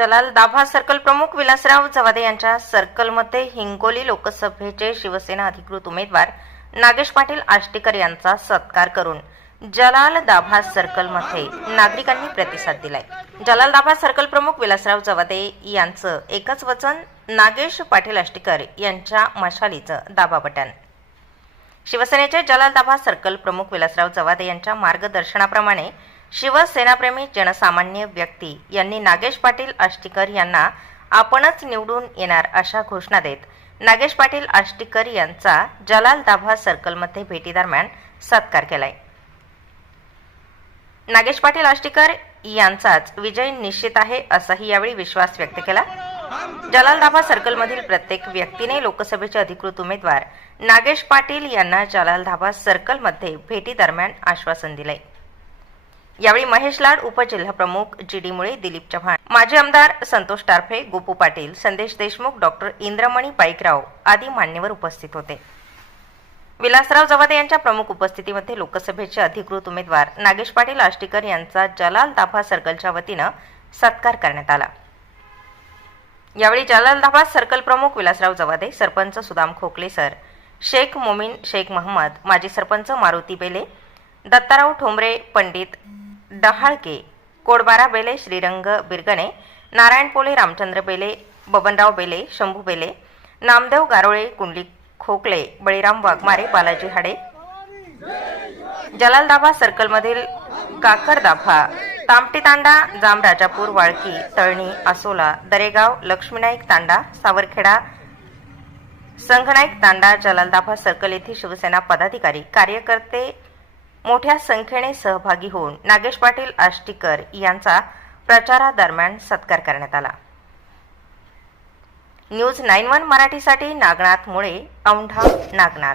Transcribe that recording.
Jalal Dabha circle प्रमुख विलासराव जवादे यांच्या सर्कलमध्ये हिंगोली लोकसभेचे शिवसेना अधिकृत उमेदवार नागेश पाटील आष्टीकर यांचा सत्कार करून जलाल दाभा सर्कलमध्ये नागरिकांनी प्रतिसाद दिलाय. जलाल दाभा सर्कल प्रमुख विलासराव जवादे यांचं एकच वचन नागेश पाटील आष्टीकर यांच्या मशालीचं दाबा बटन. शिवसेनेचे जलाल दाभा सर्कल प्रमुख विलासराव जवादे यांच्या मार्गदर्शनाप्रमाणे शिवसेनाप्रेमी जनसामान्य व्यक्ती यांनी नागेश पाटील आष्टीकर यांना आपणच निवडून येणार अशा घोषणा देत नागेश पाटील आष्टीकर यांचा जलाल दाभा सर्कलमध्ये भेटीदरम्यान सत्कार केलाय. नागेश पाटील आष्टीकर यांचाच विजय निश्चित आहे असाही यावेळी विश्वास व्यक्त केला. जलाल दाभा सर्कलमधील प्रत्येक व्यक्तीने लोकसभेचे अधिकृत उमेदवार नागेश पाटील यांना जलाल दाभा सर्कलमध्ये भेटीदरम्यान आश्वासन दिले यावेळी महेश लाड उपजिल्हाप्रमुख जी डी मुळे दिलीप चव्हाण. माजी आमदार संतोष टारफे गोपू पाटील संदेश देशमुख डॉक्टर इंद्रमणी पाईकराव आदी मान्यवर उपस्थित होते. विलासराव जवादे यांच्या प्रमुख उपस्थितीमध्ये लोकसभेचे अधिकृत उमेदवार नागेश पाटील आष्टीकर यांचा जलाल दाभा सर्कलच्या वतीनं सत्कार करण्यात आला. यावेळी जलाल दाभा सर्कल प्रमुख विलासराव जवादे सरपंच सुदाम खोकले सर शेख मोमीन शेख महम्मद माजी सरपंच मारुती बेले दत्ताराव ठोंबरे पंडित डहाळके कोडबारा बेले श्रीरंग बिरगणे नारायण पोले रामचंद्र बेले बबनराव बेले शंभू बेले नामदेव गारोळे कुंडली खोकले बळीराम वाघमारे बालाजी हाडे जलाल दाभा सर्कलमधील काकर दाभा तामटी तांडा जामराजापूर वाळकी तळणी असोला दरेगाव लक्ष्मीनाईक तांडा सावरखेडा संघनाईक तांडा जलालदाभा सर्कल येथील शिवसेना पदाधिकारी कार्यकर्ते मोठ्या संख्येने सहभागी होऊन नागेश पाटील आष्टीकर यांचा प्रचारादरम्यान सत्कार करण्यात आला. न्यूज नाईन वन मराठीसाठी नागनाथ मुळे औंढा नागनाथ.